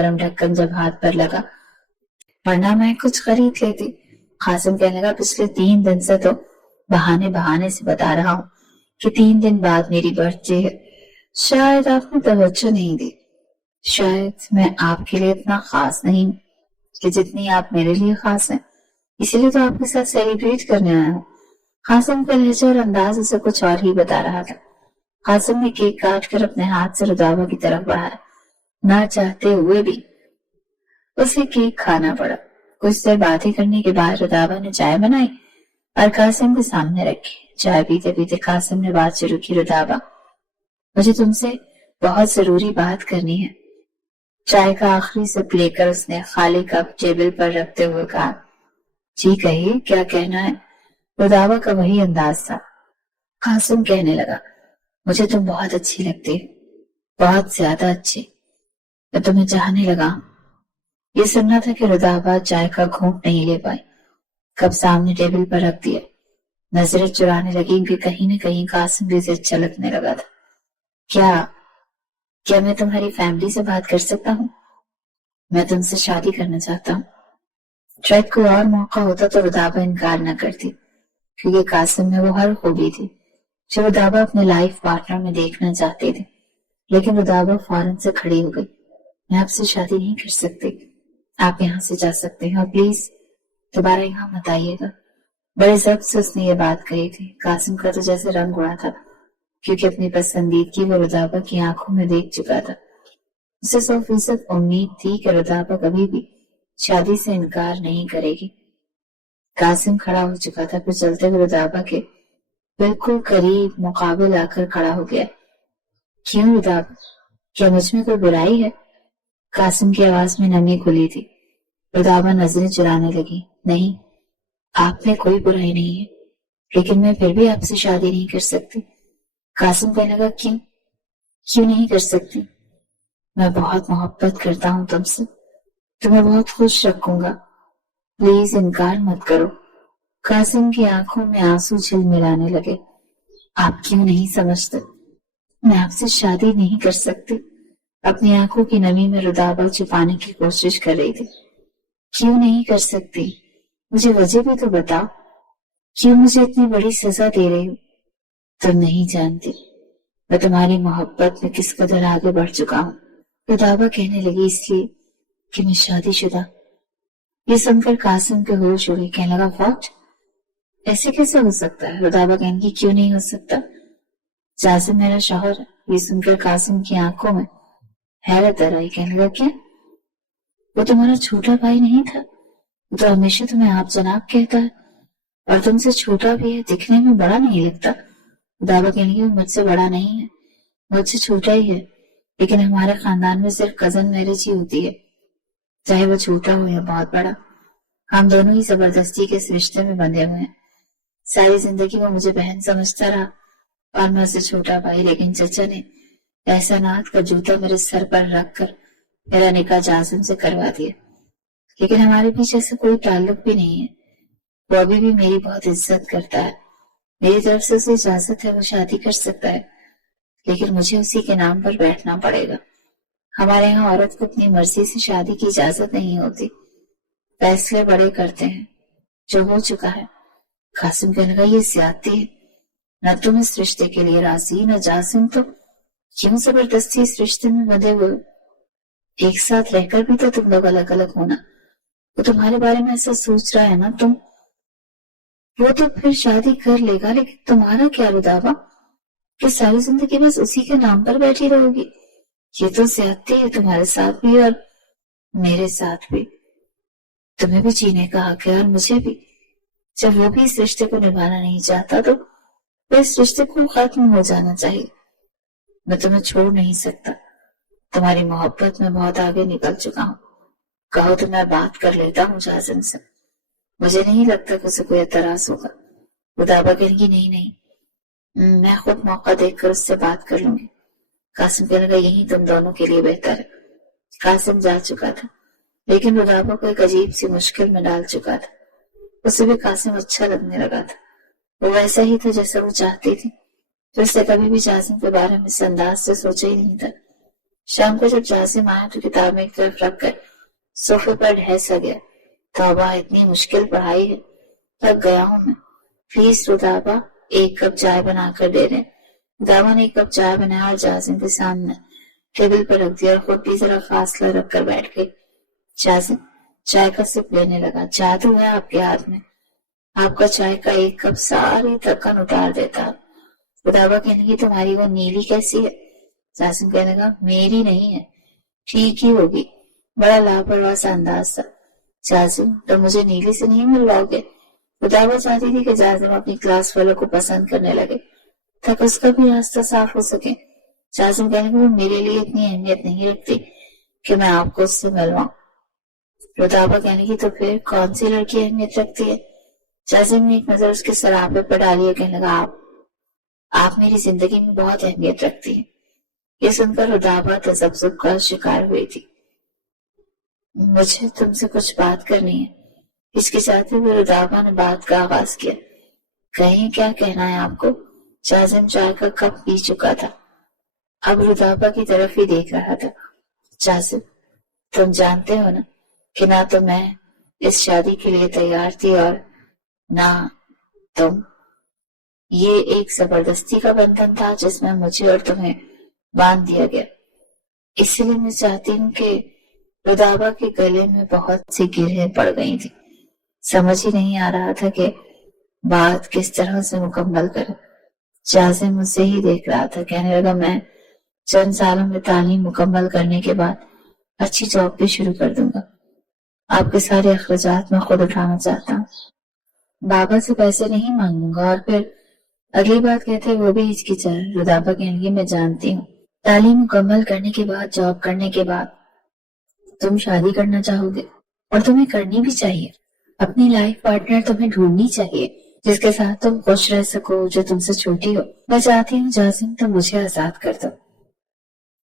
गरम ढक्कन जब हाथ पर लगा, वरना मैं कुछ खरीद लेती। कासिम कहने लगा, पिछले 3 दिन से तो बहाने बहाने से बता रहा हूँ कि 3 दिन बाद मेरी बर्थडे है। शायद आपने तवज्जो नहीं दी। शायद मैं आपके लिए इतना खास नहीं हूँ कि जितनी आप मेरे लिए खास हैं, इसीलिए तो आपके साथ सेलिब्रेट करने आया हूँ। कासिम का लहजा और अंदाज उसे कुछ और ही बता रहा था। कासिम ने केक काट कर अपने हाथ से रुदाबा की तरफ बढ़ाया। ना चाहते हुए भी उसे केक खाना पड़ा। कुछ देर बातें करने के बाद रुदाबा ने चाय बनाई और कासिम के सामने रखी। चाय पीते पीते कासिम ने बात शुरू की, रुदाबा, मुझे तुमसे बहुत जरूरी बात करनी है। चाय का आखिरी सिप लेकर उसने खाली कप टेबल पर रखते हुए कहा, जी कहिए, क्या कहना है? रुदाबा का वही अंदाज था। कासिम कहने लगा, मुझे तुम बहुत अच्छी लगती हो, बहुत ज्यादा अच्छी। मैं तुम्हें चाहने लगा। ये सुनना था कि रुदाबा चाय का घूंट नहीं ले पाई। कप सामने टेबल पर रख दिया। नजरें चुराने लगी कि कहीं न कहीं कासिम भी उसे अच्छा लगने लगा था। क्या मैं तुम्हारी फैमिली से बात कर सकता हूँ? मैं तुमसे शादी करना चाहता हूँ। शायद कोई और मौका होता तो रुदाबा इनकार न करती, क्योंकि कासिम में वो हर खूबी थी जो रुदाबा अपने लाइफ पार्टनर में देखना चाहते थे। लेकिन रुदाबा फौरन से खड़ी हो गई। मैं आपसे शादी नहीं कर सकती। आप यहाँ से जा सकते हैं और प्लीज दोबारा यहाँ मत आइएगा। बड़े जब्त से उसने ये बात कही थी। कासिम का तो जैसे रंग उड़ा था, क्योंकि अपनी पसंदीदगी वो रुदाबा की आंखों में देख चुका था। उसे 100% उम्मीद थी कि रुदाबा कभी भी शादी से इनकार नहीं करेगी। कासिम खड़ा हो चुका था, फिर चलते हुए रुदाबा के बिल्कुल करीब मुकाबिल आकर खड़ा हो गया। क्यों रुदाबा, क्या मुझ में कोई बुराई है? कासिम की आवाज में नमी घुली थी। रुदाबा नजरें चुराने लगी। नहीं, आप में कोई बुराई नहीं है, लेकिन मैं फिर भी आपसे शादी नहीं कर सकती। कासिम कहने लगा, क्यों नहीं कर सकती? मैं बहुत मोहब्बत करता हूँ तुमसे, तुम्हें बहुत खुश रखूंगा, प्लीज इनकार मत करो। कासिम की आंखों में आंसू झिलमिलाने लगे। आप क्यों नहीं समझते? मैं आपसे शादी नहीं कर सकती। अपनी आंखों की नमी में रुदाबा छुपाने की कोशिश कर रही थी। क्यों नहीं कर सकती? मुझे वजह भी तो बताओ। क्यों मुझे इतनी बड़ी सजा दे रही हो? तुम नहीं जानती मैं तुम्हारी मोहब्बत में किस कदर आगे बढ़ चुका हूँ। रुदाबा कहने लगी, इसलिए कि मैं शादीशुदा। ये सुनकर कासिम के होश उड़े। कहने लगा, व्हाट? ऐसे कैसे हो सकता है? रुदाबा कहने की, क्यों नहीं हो सकता? जासिम मेरा शौहर है। ये सुनकर कासिम की आंखों में हैरत आई। कहने लगा, क्या? वो तुम्हारा छोटा भाई नहीं था? वो तो हमेशा तुम्हें आप जनाब कहता है और तुमसे छोटा भी है, दिखने में बड़ा नहीं लगता। दावा कहने की, वो मुझसे बड़ा नहीं है, मुझसे छोटा ही है, लेकिन हमारे खानदान में सिर्फ कजन मैरिज ही होती है, चाहे वो छोटा हो या बहुत बड़ा। हम दोनों ही जबरदस्ती के इस रिश्ते में बंधे हुए हैं। सारी जिंदगी वो मुझे बहन समझता रहा और मैं उसे छोटा भाई, लेकिन चचा ने एहसानात का जूता मेरे सर पर रखकर मेरा निकाह जासिम से करवा दिया। लेकिन हमारे बीच ऐसा कोई ताल्लुक भी नहीं है। वो अभी भी मेरी बहुत इज्जत करता है। मेरी तरफ से उसे इजाजत है, वो शादी कर सकता है, लेकिन मुझे उसी के नाम पर बैठना पड़ेगा। हमारे यहाँ औरत को अपनी मर्जी से शादी की इजाजत नहीं होती। फैसले बड़े करते हैं, जो हो चुका है। कासिम कहने लगा, ये ज्यादती है। न तुम इस रिश्ते के लिए राजी, न जासिम, तो क्यों जबरदस्ती इस रिश्ते में बंधे हुए? एक साथ रहकर भी तो तुम लोग अलग अलग होना। वो तुम्हारे बारे में ऐसा सोच रहा है ना, वो तो फिर शादी कर लेगा, लेकिन तुम्हारा क्या रुदाबा? कि सारी जिंदगी बस उसी के नाम पर बैठी रहोगी? ये तो ज्यादती है, तुम्हारे साथ भी और मेरे साथ भी। तुम्हें भी जीने का हक है और मुझे भी। जब वो भी इस रिश्ते को निभाना नहीं चाहता तो इस रिश्ते को खत्म हो जाना चाहिए। मैं तुम्हें छोड़ नहीं सकता। तुम्हारी मोहब्बत में बहुत आगे निकल चुका हूँ। कहो तो मैं बात कर लेता हूँ जासिम से। मुझे नहीं लगता कि उसे कोई एतराज होगा। रुदाबा कहेगी, नहीं, मैं खुद मौका देखकर उससे बात कर लूंगी। कासिम कहने लगा, यही तुम दोनों के लिए बेहतर है। कासिम जा चुका था, लेकिन रुदाबा को एक अजीब सी मुश्किल में डाल चुका था। उसे भी कासिम अच्छा लगने लगा था। वो वैसा ही था जैसा वो चाहती थी। तो उससे कभी भी जासिम के बारे में इस अंदाज से सोचा ही नहीं था। شام کو جب جاسم آیا تو کتابیں ایک طرف رکھ کر صوفے پر ڈھہ سا گیا. توبہ، اتنی مشکل پڑھائی ہے، تھک گیا ہوں میں. پلیز رودابا، ایک کپ چائے بنا کر دے دیں. رودابا نے ایک کپ چائے بنایا اور جاسم کے سامنے ٹیبل پر رکھ دیا اور خود بھی ذرا فاصلہ رکھ کر بیٹھ گئی. جاسم چائے کا سپ لینے لگا. جادو ہے آپ کے ہاتھ میں، آپ کا چائے کا ایک کپ ساری تھکن اتار دیتا. رودابا کہنے لگی تمہاری وہ نیلی کیسی ہے؟ جاسم کہنے لگا میری نہیں ہے، ٹھیک ہی ہوگی. بڑا لاپرواہ سا انداز تھا. جاسم تم مجھے نیلی سے نہیں مل لاؤ گے؟ رودابا چاہتی تھی کہ جاسم اپنی کلاس والوں کو پسند کرنے لگے تاکہ اس کا بھی راستہ صاف ہو سکے. جاسم کہنے لگا وہ میرے لیے اتنی اہمیت نہیں رکھتی کہ میں آپ کو اس سے ملواؤں. رودابا کہنے کی تو پھر کون سی لڑکی اہمیت رکھتی ہے؟ جاسم نے ایک نظر اس کے سراپے پر ڈالی اور کہنے لگا آپ میری زندگی میں بہت اہمیت رکھتی ہیں. یہ سن کر رودابا تذبذب کا شکار ہوئی تھی. مجھے تم سے کچھ بات کرنی ہے. ہچکچاتے ہوئے رودابا نے بات کا آغاز کیا. کہیں کیا کہنا ہے آپ کو؟ جاسم چائے کا کپ پی چکا تھا، اب رودابا کی طرف ہی دیکھ رہا تھا. جاسم تم جانتے ہو نا کہ نہ تو میں اس شادی کے لیے تیار تھی اور نہ تم. یہ ایک زبردستی کا بندھن تھا جس میں مجھے اور تمہیں باندھ دیا گیا. اس لیے میں چاہتی ہوں کہ رودابا کے گلے میں بہت سی گرہیں پڑ گئی تھی. سمجھ ہی نہیں آ رہا تھا کہ بات کس طرح سے مکمل کرے. جاسم مجھ سے ہی دیکھ رہا تھا. کہنے لگا میں چند سالوں میں تعلیم مکمل کرنے کے بعد اچھی جاب بھی شروع کر دوں گا. آپ کے سارے اخراجات میں خود اٹھانا چاہتا ہوں. بابا سے پیسے نہیں مانگوں گا. اور پھر اگلی بات کہتے وہ بھی ہچکچایا. رودابا کہنے لگی میں جانتی ہوں تعلیم مکمل کرنے کے بعد، جاب کرنے کے بعد تم شادی کرنا چاہو گے، اور تمہیں کرنی بھی چاہیے. اپنی لائف پارٹنر تمہیں ڈھونڈنی چاہیے جس کے ساتھ تم خوش رہ سکو، جو تم سے چھوٹی ہو. میں چاہتی ہوں جاسم تم مجھے آزاد کر دو.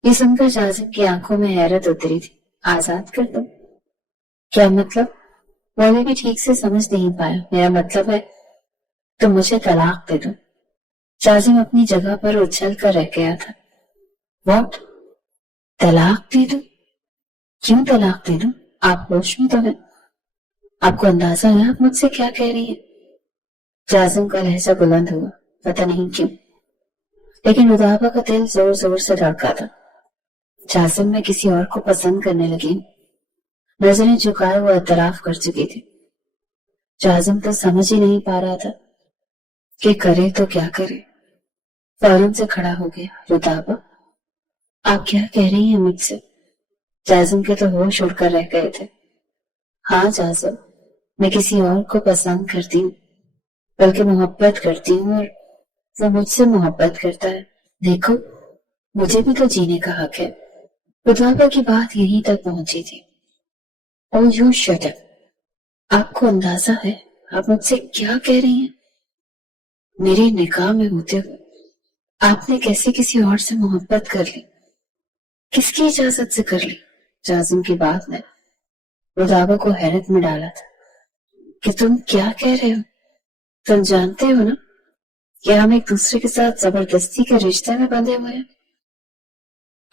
یہ سن کر جاسم کی آنکھوں میں حیرت اتری تھی. آزاد کر دو؟ کیا مطلب؟ وہ ابھی بھی ٹھیک سے سمجھ نہیں پایا. میرا مطلب ہے تم مجھے طلاق دے دو. جاسم اپنی جگہ پر اچھل کر رہ گیا تھا. واٹ؟ طلاق دے دو؟ کیوں طلاق دے دو؟ آپ ہوش میں تو ہیں؟ آپ کو اندازہ ہے آپ مجھ سے کیا کہہ رہی ہیں؟ جاسم کا لہجہ بلند ہوا، پتہ نہیں کیوں، لیکن رودابا کا دل زور زور سے دھڑکا تھا. جاسم میں کسی اور کو پسند کرنے لگی. نظریں جھکائے وہ اعتراف کر چکی تھی. جاسم تو سمجھ ہی نہیں پا رہا تھا کہ کرے تو کیا کرے. فوراً سے کھڑا ہو گیا. رودابا آپ کیا کہہ رہی ہیں مجھ سے؟ جاسم کے تو ہوش اڑ کر رہ گئے تھے. ہاں جاسم، میں کسی اور کو پسند کرتی ہوں، بلکہ محبت کرتی ہوں، اور وہ مجھ سے محبت کرتا ہے. دیکھو مجھے بھی تو جینے کا حق ہے. رودابا کی بات یہیں تک پہنچی تھی. او یو شٹ اپ. آپ کو اندازہ ہے آپ مجھ سے کیا کہہ رہی ہیں؟ میری نکاح میں ہوتے ہوئے آپ نے کیسے کسی اور سے محبت کر لی؟ کس کی اجازت سے کر لی؟ جاسم کی بات نے رودابا کو حیرت میں ڈالا تھا. کہ تم کیا کہہ رہے ہو؟ تم جانتے ہو نا کہ ہم ایک دوسرے کے ساتھ زبردستی کے رشتے میں بندھے ہوئے ہیں.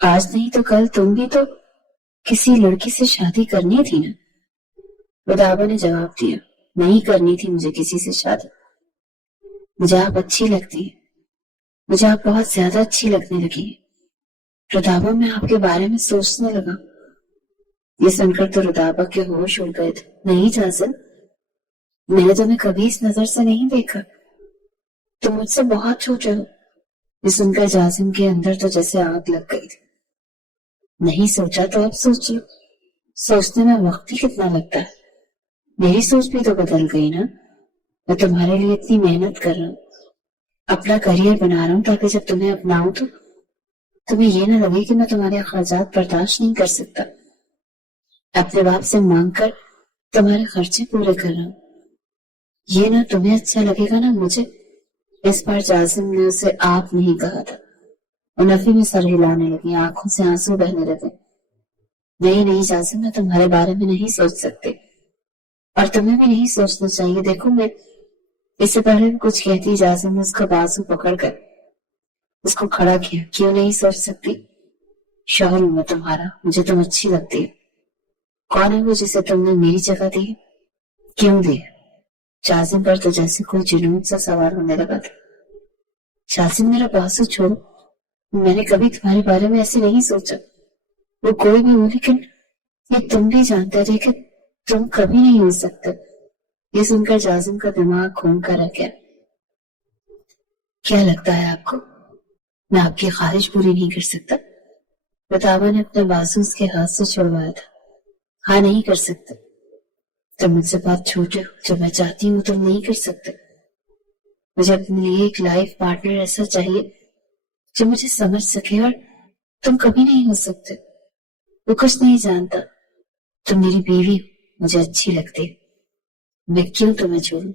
آج نہیں تو کل تم بھی تو کسی لڑکی سے شادی کرنی تھی نا؟ رودابا نے جواب دیا. نہیں کرنی تھی مجھے کسی سے شادی. مجھے آپ اچھی لگتی ہیں، مجھے آپ بہت زیادہ اچھی لگنے لگی ہیں. رودابا میں آپ کے بارے میں سوچنے لگا. یہ سن کر تو رودابا کے ہوش اڑ گئے تھے. نہیں جاسم، میں نے تمہیں کبھی اس نظر سے نہیں دیکھا. تم مجھ سے بہت چھوٹے ہو. یہ سن کر جاسم کے اندر تو جیسے آگ لگ گئی تھی. نہیں سوچا تو اب سوچ لو. سوچنے میں وقت ہی کتنا لگتا ہے. میری سوچ بھی تو بدل گئی نا. میں تمہارے لیے اتنی محنت کر رہا ہوں، اپنا کریئر بنا رہا ہوں تاکہ جب تمہیں اپناؤں تو تمہیں یہ نہ لگے کہ میں تمہارے اخراجات برداشت نہیں کر سکتا. اپنے باپ سے مانگ کر تمہارے خرچے پورے کر رہا ہوں. یہ نہ تمہیں اچھا لگے گا نہ مجھے. اس بار جاسم نے اسے آپ نہیں کہا تھا. وہ نفی میں سر ہلانے لگی. آنکھوں سے آنسو بہنے لگے. نہیں جاسم، میں تمہارے بارے میں نہیں سوچ سکتے، اور تمہیں بھی نہیں سوچنا چاہیے. دیکھو میں اس سے پہلے کچھ کہتی جاسم نے اس کا بازو پکڑ کر اس کو کھڑا کیا. کیوں نہیں سوچ سکتی؟ शौहर हूं मैं तुम्हारा, मुझे तुम अच्छी लगती है। कौन है वो जिसे तुमने मेरी जगह दी है? क्यों दी है? जाजिम पर तो जैसे कोई जुनून सा सवार होने लगा था। जाजिम मेरा बाजू छोड़ो, मैंने कभी तुम्हारे बारे में ऐसे नहीं सोचा। वो कोई भी हो, लेकिन ये तुम भी जानते थे कि तुम कभी नहीं हो सकते। ये सुनकर जाजिम का दिमाग घूम कर रह गया। क्या लगता है आपको मैं आपकी ख्वाहिश पूरी नहीं कर सकता? रदाबा ने अपने बाजू उसके हाथ से छुड़वाया था। हाँ, नहीं कर सकते। तुम मुझसे बहुत छोटे हो, जो मैं चाहती हूँ तुम नहीं कर सकते। मुझे अपने लिए एक लाइफ पार्टनर ऐसा चाहिए जो मुझे समझ सके, और तुम कभी नहीं हो सकते। वो कुछ नहीं जानता, तुम मेरी बीवी हो, मुझे अच्छी लगती है। मैं क्यों तुम्हें छोड़ू?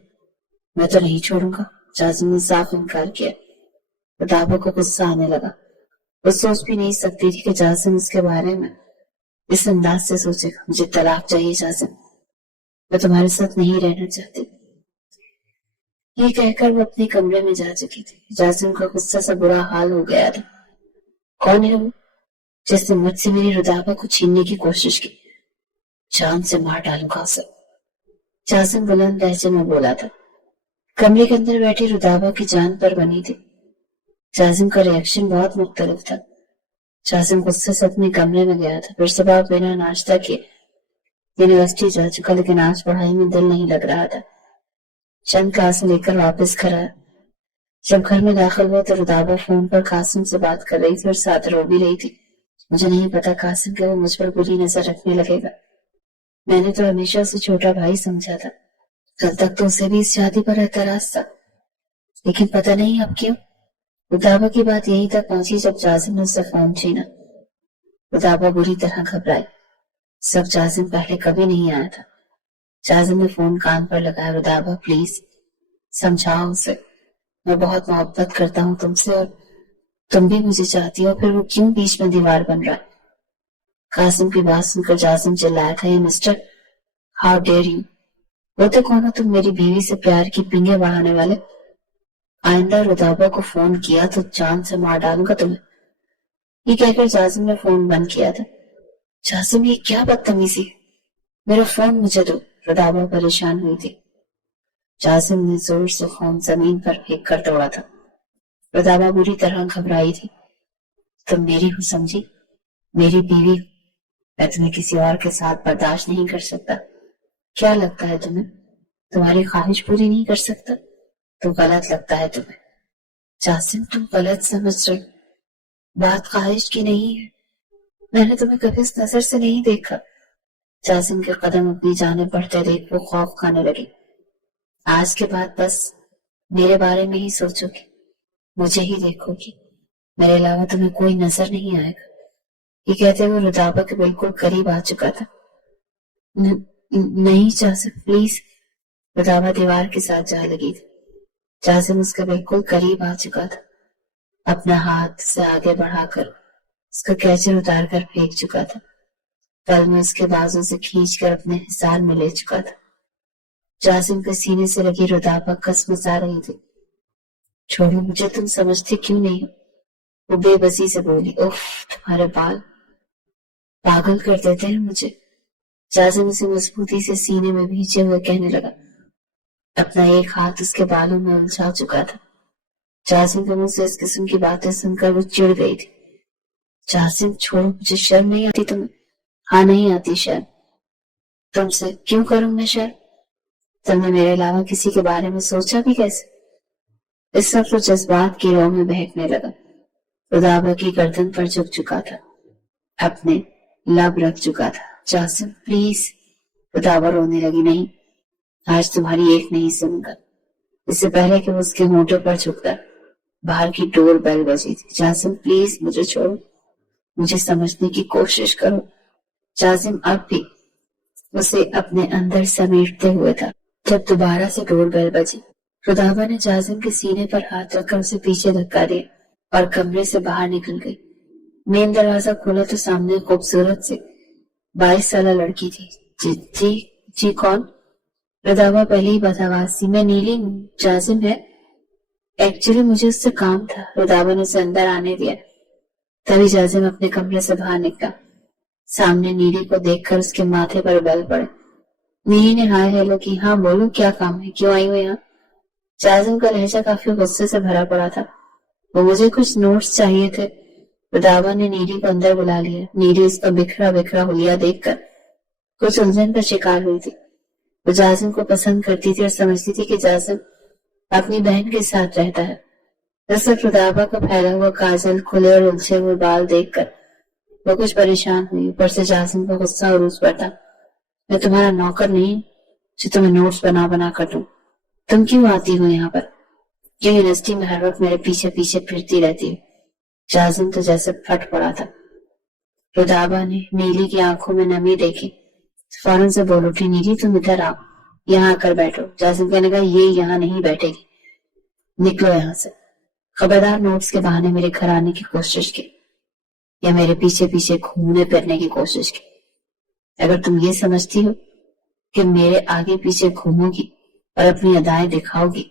मैं तो नहीं छोड़ूंगा। जाजिम ने साफ इनकार किया। रदाबा को गुस्सा आने लगा। वो सोच भी नहीं सकती थी कि जाजिम इसके बारे में इस अंदाज से सोचेगा। मुझे तलाक चाहिए जाजिम, मैं तुम्हारे साथ नहीं रहना चाहती। ये कहकर वो अपने कमरे में जा चुकी थी। जाजिम का गुस्सा सा बुरा हाल हो गया था। कौन है वो जिसने मुझसे मेरी रदाबा को छीनने की कोशिश की? जान से मार डालूंगा उसे। जाजिम बुलंद लहजे में बोला था। कमरे के अंदर बैठी रुदाबा की जान पर बनी थी। जाजिम का रिएक्शन बहुत मुख्तलिफ था। जाजिम गुस्से से अपने कमरे में गया था। फिर सुबह बिना नाश्ता किए यूनिवर्सिटी जा चुका, लेकिन आज पढ़ाई में दिल नहीं लग रहा था। चंद क्लास लेकर वापस घर आया। जब घर में दाखिल हुआ तो रुदाबा फोन पर कासिम से बात कर रही थी और साथ रो भी रही थी। मुझे नहीं पता कासिम के वो मुझ पर बुरी नजर रखने लगेगा। मैंने तो हमेशा उसे छोटा भाई समझा था। कल तक तो उसे भी इस शादी पर एतराज था, लेकिन पता नहीं अब क्यों। रुदाबा की बात यहीं तक पहुंची जब जाजिम ने उससे फोन छीना। रुदाबा बुरी तरह घबराई। सब जाजिम पहले कभी नहीं आया था। जाजिम ने फोन कान पर लगाया। रुदाबा प्लीज समझाओ उसे, मैं बहुत मोहब्बत करता हूँ तुमसे और तुम भी मुझे चाहती हो, फिर वो क्यों बीच में दीवार बन रहा है? कासिम की बात सुनकर जाजिम चिल्लाया था, ये मिस्टर, हाउ डेयर यू, वो तो कौन हो तुम, मेरी बीवी से प्यार की पिंगे बढ़ाने वाले? आइंदा रुदाबा को फोन किया तो जान से मार डालूंगा तुम्हें। ये कहकर जाजिम ने फोन बंद किया था। जाजिम, ये क्या बदतमीजी है, मेरा फोन मुझे दो। रुदाबा परेशान हुई थी। जाजिम ने जोर से फोन जमीन पर फेंक कर तोड़ा था। रुदाबा बुरी तरह घबराई थी। तुम मेरी हो समझी, मेरी बीवी हो, मैं तुम्हें किसी और के साथ बर्दाश्त नहीं कर सकता। क्या लगता है तुम्हें, तुम्हारी ख्वाहिश पूरी नहीं कर सकता? तो गलत लगता है तुम्हें। जासिम, तुम गलत समझ रहे हो, बात ख्वाहिश की नहीं है। मैंने तुम्हें कभी इस नजर से नहीं देखा। जासिम के कदम अपनी जाने बढ़ते देख वो खौफ खाने लगी। आज के बाद बस मेरे बारे में ही सोचोगी, मुझे ही देखोगी, मेरे अलावा तुम्हें कोई नजर नहीं आएगा। ये कहते हुए रुदाबा के बिल्कुल करीब आ चुका था। नहीं जासिम प्लीज। रुदाबा दीवार के साथ जा लगी थी। जासिम उसके बिल्कुल करीब आ चुका था। अपना हाथ से आगे बढ़ाकर उसका कैचर उतार कर फेंक चुका था। पल में उसके बाजू से खींचकर अपने हिसार में ले चुका था। जासिम के सीने से लगी रुदाबा कसमसा रही थी। छोड़ो मुझे, तुम समझते क्यों नहीं हो? वो बेबसी से बोली। उफ, तुम्हारे बाल पागल कर देते हैं मुझे। जासिम उसे मजबूती से सीने में भींचे हुए कहने लगा। अपना एक हाथ उसके बालों में उलझा चुका था। जासिम के मुंह से इस किस्म की बातें सुनकर वो चिढ़ गई थी। जासिम छोड़ो मुझे, शर्म नहीं आती तुम्हें? हाँ, नहीं आती शर्म। तुमसे क्यों करूं मैं शर्म? तुमने मेरे अलावा किसी के बारे में सोचा भी कैसे? इस वक्त वो जज्बात की रो में बहकने लगा। रुदाबा की गर्दन पर झुक चुका था, अपने लब रख चुका था। जासिम प्लीज। रुदाबा रोने लगी। नहीं, आज तुम्हारी एक नहीं सुनूंगा। इससे पहले कि वो उसके होंठों पर झुकता बाहर की डोर बेल बजी थी। जासिम प्लीज मुझे छोड़ो, मुझे समझने की कोशिश करो। जासिम अब भी उसे अपने अंदर समेटते हुए था जब दोबारा से डोर बेल बजी। रुदाबा ने जासिम के सीने पर हाथ रखकर उसे पीछे धक्का दिया और कमरे से बाहर निकल गई। मेन दरवाजा खोला तो सामने खूबसूरत से 22 साल लड़की थी। जी जी जी कौन? रुदाबा पहले ही बदहवास सी। मैं नीली हूँ, जासिम है। एक्चुअली मुझे उससे काम था। रुदाबा ने उसे अंदर आने दिया तभी जाजिम अपने कमरे से बाहर निकला। सामने नीली को देखकर उसके माथे पर बल पड़े। नीली ने हाय हेलो की। हाँ बोलो, क्या काम है, क्यों आई हो यहाँ? जाजिम का लहजा काफी गुस्से से भरा पड़ा था। वो मुझे कुछ नोट्स चाहिए थे। रुदाबा ने नीली को अंदर बुला लिया। नीली उसका बिखरा बिखरा हुलिया देखकर कुछ उलझन का शिकार हुई थी। वो जाजिम को पसंद करती थी और समझती थी कि जाजिम अपनी बहन के साथ रहता है। दरअसल रुदाबा का फैला हुआ काजल, खुले और उलझे हुए बाल देखकर वो कुछ परेशान हुई। ऊपर से जाजिम का गुस्सा उरूज पर था। मैं तुम्हारा नौकर नहीं जो तुम्हें नोट्स बना बना कर दूं। तुम क्यों आती हो यहाँ पर? क्यों यूनिवर्सिटी में हर वक्त मेरे पीछे पीछे फिरती रहती हो? जाजिम तो जैसे फट पड़ा था। रुदाबा ने नीली की आंखों में नमी देखी, फौरन से बोल उठी, नीली तुम इधर आओ, यहाँ आकर बैठो। जाजिम कहने लगा, ये यहाँ नहीं बैठेगी, निकलो यहाँ से। खबरदार नोट्स के बहाने मेरे घर आने की कोशिश की या मेरे पीछे पीछे घूमने फिरने की कोशिश की। अगर तुम ये समझती हो कि मेरे आगे पीछे घूमोगी और अपनी अदाएं दिखाओगी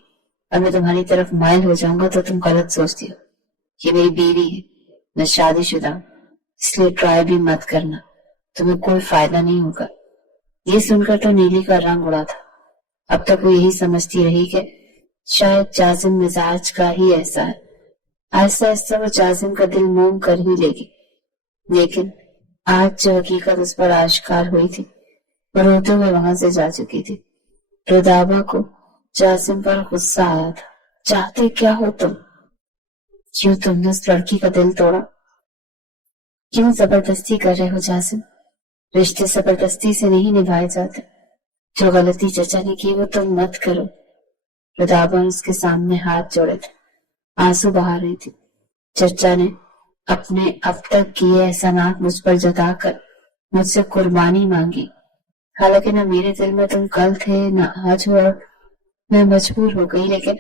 और मैं तुम्हारी तरफ माइल हो जाऊंगा तो तुम गलत सोचती हो। ये मेरी बीवी है, मैं शादीशुदा हूं, इसलिए ट्राई भी मत करना, तुम्हें कोई फायदा नहीं होगा। ये सुनकर तो नीली का रंग उड़ा था। अब तक वो यही समझती रही कि शायद जाजिम मिजाज का ही ऐसा है। आहिस्ता आहिस्ता वो जाजिम का दिल मोम कर ही लेगी। लेकिन आज जो हकीकत उस पर आश्कार हुई थी, वो रोते हुए वहां से जा चुकी थी। रुदाबा को जाजिम पर गुस्सा आया था। चाहते क्या हो तुम? क्यों तुमने उस लड़की का दिल तोड़ा? क्यों जबरदस्ती कर रहे हो जाजिम? रिश्ते जबरदस्ती से नहीं निभाए जाते। जो गलती चचा ने की वो तुम मत करो। रुदाबा उसके सामने हाथ जोड़े थे, आंसू बहा रही थी। चचा ने अपने अब तक किए एहसानात मुझ पर जताकर मुझसे कुर्बानी मांगी। हालांकि न मेरे दिल में तुम कल थे न आज हो, और मैं मजबूर हो गई, लेकिन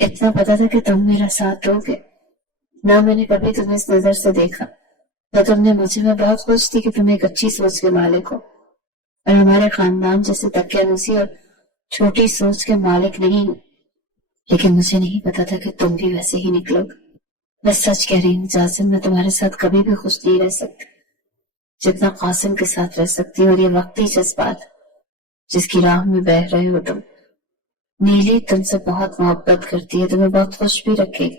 इतना पता था कि तुम मेरा साथ दोगे। ना मैंने कभी तुम्हें इस नजर से देखा, न तुमने मुझे। मैं बहुत खुश थी कि तुम एक अच्छी सोच के मालिक हो और हमारे खानदान जैसे दकियानूसी और छोटी सोच के मालिक नहीं हो। लेकिन मुझे नहीं पता था कि तुम भी वैसे ही निकलोगे। मैं सच कह रही हूँ जाजिम, मैं तुम्हारे साथ कभी भी खुश नहीं रह सकती जितना कासिम के साथ रह सकती हूँ। और ये वक्ती जज्बात जिसकी राह में बह रहे हो तुम। नीली तुमसे बहुत मोहब्बत करती है, तुम्हें बहुत खुश भी रखेगी।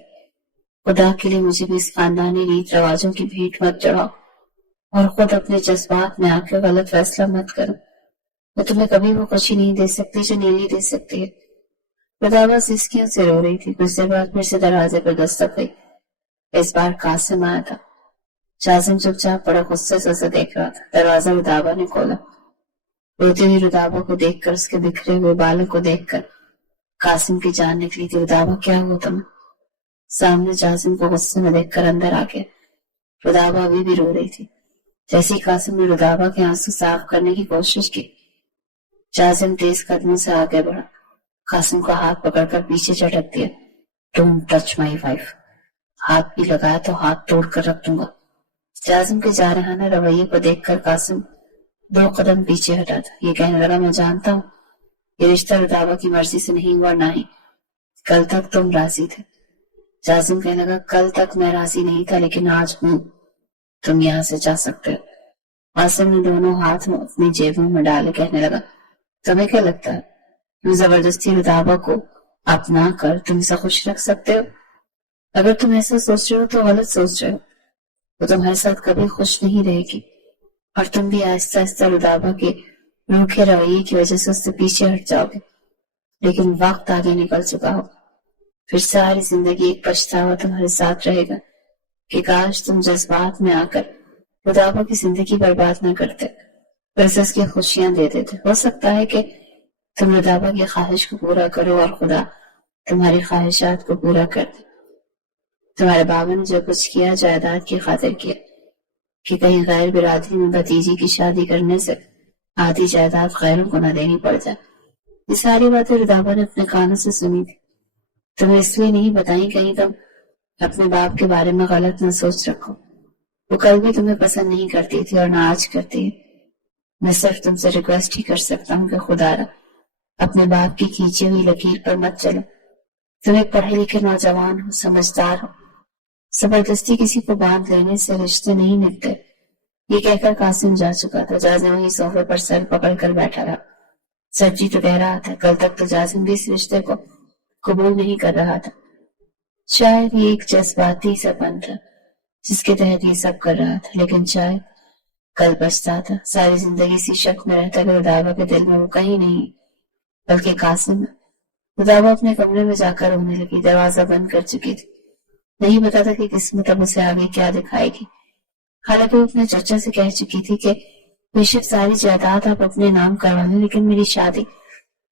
खुदा के लिए मुझे भी इस खानदानी रीत रिवाजों की भेंट मत चढ़ाओ और खुद अपने जज्बात में आकर गलत फैसला मत करो। मैं तुम्हें कभी वो खुशी नहीं दे सकती जो नीली दे सकती है। रुदाबा सिसकियों से रो रही थी। कुछ देर बाद फिर से दरवाजे पर दस्तक हुई। इस बार कासिम आया था। जाजिम चुपचाप बड़ा गुस्से से उसे देख रहा था। दरवाजा रुदाबा ने खोला। रोती हुई रुदाबा को देखकर, उसके बिखरे हुए बालों को देखकर कासिम की जान निकली थी। रुदाबा क्या हुआ तुम्हें? सामने जाजिम को गुस्से में देखकर अंदर आ गया। रुदाबा अभी भी रो रही थी। जैसे ही कासिम ने रुदाबा के आंसू साफ करने की कोशिश की, जाजिम तेज कदमों से आगे बढ़ा। कासिम को हाथ पकड़कर पीछे झटक दिया। डोंट टच माई वाइफ, हाथ भी लगाया तो हाथ तोड़ कर रख दूंगा। जाजिम के जारहाना रवैये को देखकर कासिम 2 कदम पीछे हटा था। ये कहने लगा, मैं जानता हूँ ये रिश्ता रुदाबा की मर्जी से नहीं हुआ, ना ही कल तक तुम राजी थे। जाजिम कहने लगा, कल तक मैं राजी नहीं था, लेकिन आज हूं। तुम यहाँ से जा सकते हो। कासिम ने दोनों हाथ में अपनी जेबों में डाले कहने लगा, तुम्हें क्या लगता है तुम जबरदस्ती रुदाबा को अपना कर तुम इसे खुश रख सकते हो? अगर तुम ऐसा सोच रहे हो तो गलत सोच रहे हो। वो तुम्हारे साथ कभी खुश नहीं रहेगी और तुम भी आहिस्ता आहिस्ता रुदाबा के रूखे रवैये की वजह से उससे पीछे हट जाओगे। लेकिन वक्त आगे निकल चुका हो। फिर सारी जिंदगी एक पछतावा तुम्हारे साथ रहेगा कि काश तुम जज्बात में आकर रुदाबा की जिंदगी बर्बाद न करते, बल्कि उसकी खुशियां दे देते। हो सकता है कि तुम रुदाबा की ख्वाहिश को पूरा करो और खुदा तुम्हारी ख्वाहिशात को पूरा कर दे। तुम्हारे बाबा ने जो कुछ किया जायदाद की खातिर किया कि कहीं गैर बिरादरी में भतीजी की शादी करने से आधी जायदाद गैरों को न देनी पड़ जाए। ये सारी बातें रुदाबा ने अपने कानों से सुनी थी। तुम्हें इसलिए नहीं बताई कहीं तुम अपने बाप के बारे में गलत न सोच रखो। वो कल भी तुम्हें पसंद नहीं करती थी और न आज करती है। मैं सिर्फ तुमसे रिक्वेस्ट ही कर सकता हूँ कि खुदारा अपने बाप की खींची हुई लकीर पर मत चलो। तुम एक पढ़े लिखे नौजवान हो, समझदार हो, زبردستی کسی کو باندھ لینے سے رشتے نہیں نبھتے، یہ کہہ کر قاسم جا چکا تھا۔ جازم وہیں صوفے پر سر پکڑ کر بیٹھا رہا۔ سچی تو کہہ رہا تھا، کل تک تو جازم بھی اس رشتے کو قبول نہیں کر رہا تھا۔ شاید یہ ایک جذباتی سا پن تھا جس کے تحت یہ سب کر رہا تھا، لیکن شاید کل بچتا تھا۔ ساری زندگی اسی شک میں رہتا کہ رضابہ کے دل میں وہ کہیں نہیں بلکہ قاسم ہے۔ رضابہ اپنے کمرے میں جا کر رونے لگی، دروازہ بند کر چکی تھی۔ نہیں پتا تھا کہ قسمت اب اسے آگے کیا دکھائے گی۔ حالانکہ وہ اپنے چچا سے کہہ چکی تھی کہ بے شک ساری جائیداد آپ اپنے نام کروا لیں، لیکن میری شادی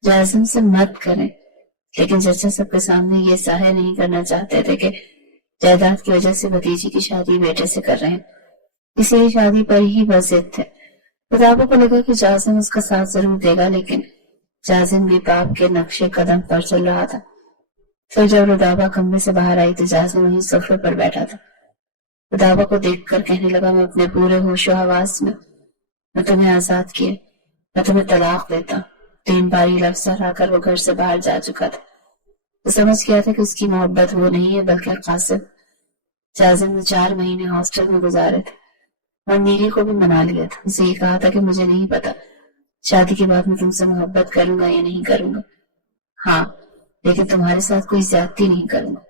جازم سے مت کریں۔ لیکن چچا سب کے سامنے یہ ظاہر نہیں کرنا چاہتے تھے کہ جائیداد کی وجہ سے بھتیجی کی شادی بیٹے سے کر رہے ہیں، اس لیے شادی پر ہی بس ضد تھے۔ رضابہ کو لگا کہ جازم اس کا ساتھ ضرور دے گا، لیکن جازم بھی باپ کے نقش قدم پر چل رہا تھا۔ پھر جب رضابہ کمرے سے باہر آئی تو جازم وہیں صوفے پر بیٹھا تھا۔ رضابہ کو دیکھ کر کہنے لگا، میں اپنے پورے ہوش و حواس میں تمہیں آزاد کیا، میں تمہیں طلاق دیتا ہوں۔ 3 بار یہ لفظ ہرا کر وہ گھر سے باہر جا چکا تھا۔ وہ سمجھ گیا تھا کہ اس کی محبت وہ نہیں ہے بلکہ قاسم۔ جازم نے 4 مہینے ہاسٹل میں گزارے تھے اور نیلی کو بھی منا لیا تھا۔ اسے یہ کہا تھا کہ مجھے نہیں پتا شادی کے بعد میں تم سے محبت کروں گا یا نہیں کروں گا، ہاں لیکن تمہارے ساتھ کوئی زیادتی نہیں کروں گا،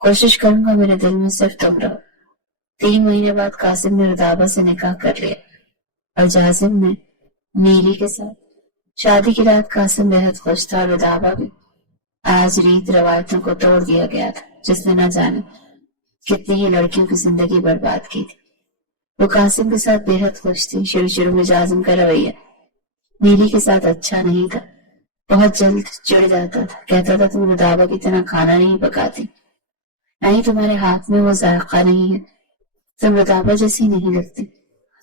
کوشش کروں گا میرے دل میں صرف تم رہو۔ 3 مہینے بعد قاسم نے رضابہ سے نکاح کر لیا اور جازم نے نیلی کے ساتھ۔ شادی کی رات قاسم بہت خوش تھا اور رضابہ بھی۔ آج ریت روایتوں کو توڑ دیا گیا تھا جس نے نہ جانے کتنی ہی لڑکیوں کی زندگی برباد کی تھی۔ وہ قاسم کے ساتھ بے حد خوش تھی۔ شروع میں جازم کا رویہ نیلی کے ساتھ اچھا نہیں تھا، بہت جلد چڑ جاتا تھا، کہتا تھا تم رضابہ کی طرح کھانا نہیں پکاتی، نہ ہی تمہارے ہاتھ میں وہ ذائقہ نہیں ہے، تم رضابہ جیسی نہیں لگتی۔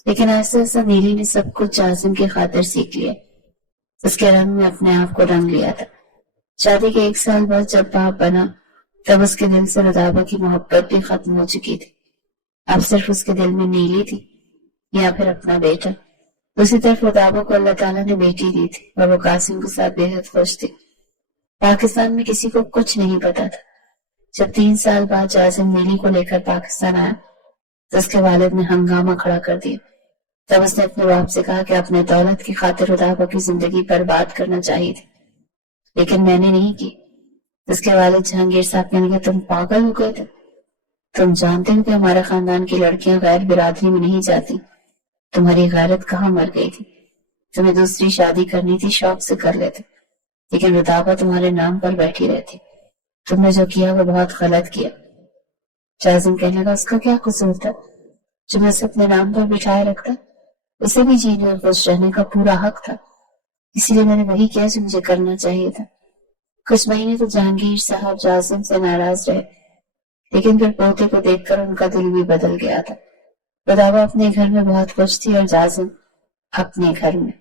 لیکن ایسا ایسا نیلی نے سب کچھ جازم کی خاطر سیکھ لیا، اس کے رنگ میں اپنے آپ کو رنگ لیا تھا۔ شادی کے 1 سال بعد جب باپ بنا تب اس کے دل سے رضابہ کی محبت بھی ختم ہو چکی تھی۔ اب صرف اس کے دل میں نیلی تھی یا پھر اپنا بیٹا۔ دوسری طرف رضابہ کو اللہ تعالیٰ نے بیٹی دی تھی اور وہ قاسم کے ساتھ بے حد خوش تھی۔ پاکستان میں کسی کو کچھ نہیں پتا تھا۔ جب 3 سال بعد جازم نیلی کو لے کر پاکستان آیا تو اس کے والد نے ہنگامہ کھڑا کر دیا۔ تب اس نے اپنے باپ سے کہا کہ اپنے دولت کی خاطر رضابہ کی زندگی برباد کرنا چاہیے تھی، لیکن میں نے نہیں کی۔ اس کے والد جہانگیر صاحب کہنے لگے، تم پاگل ہو گئے تھے، تم جانتے ہو کہ ہمارے خاندان کی لڑکیاں غیر برادری میں نہیں جاتی، تمہاری غیرت کہاں مر گئی تھی، تمہیں دوسری شادی کرنی تھی شوق سے کر لیتے، لیکن رضابہ تمہارے نام پر بیٹھی رہتی، تم نے جو کیا وہ بہت غلط کیا۔ جازم کہنے لگا، اس کا کیا قصور تھا جو میں اسے اپنے نام پر بٹھائے رکھتا، اسے بھی جینے اور خوش رہنے کا پورا حق تھا، اسی لیے میں نے وہی کیا جو مجھے کرنا چاہیے تھا۔ کچھ مہینے تو جہانگیر صاحب جازم سے ناراض رہے، لیکن پھر پوتے کو دیکھ کر ان کا دل بھی بدل گیا تھا۔ رضابہ اپنے گھر میں بہت خوش تھی اور جازم اپنے گھر میں۔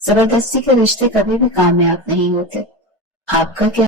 زبردستی کے رشتے کبھی بھی کامیاب نہیں ہوتے۔ آپ کا کیا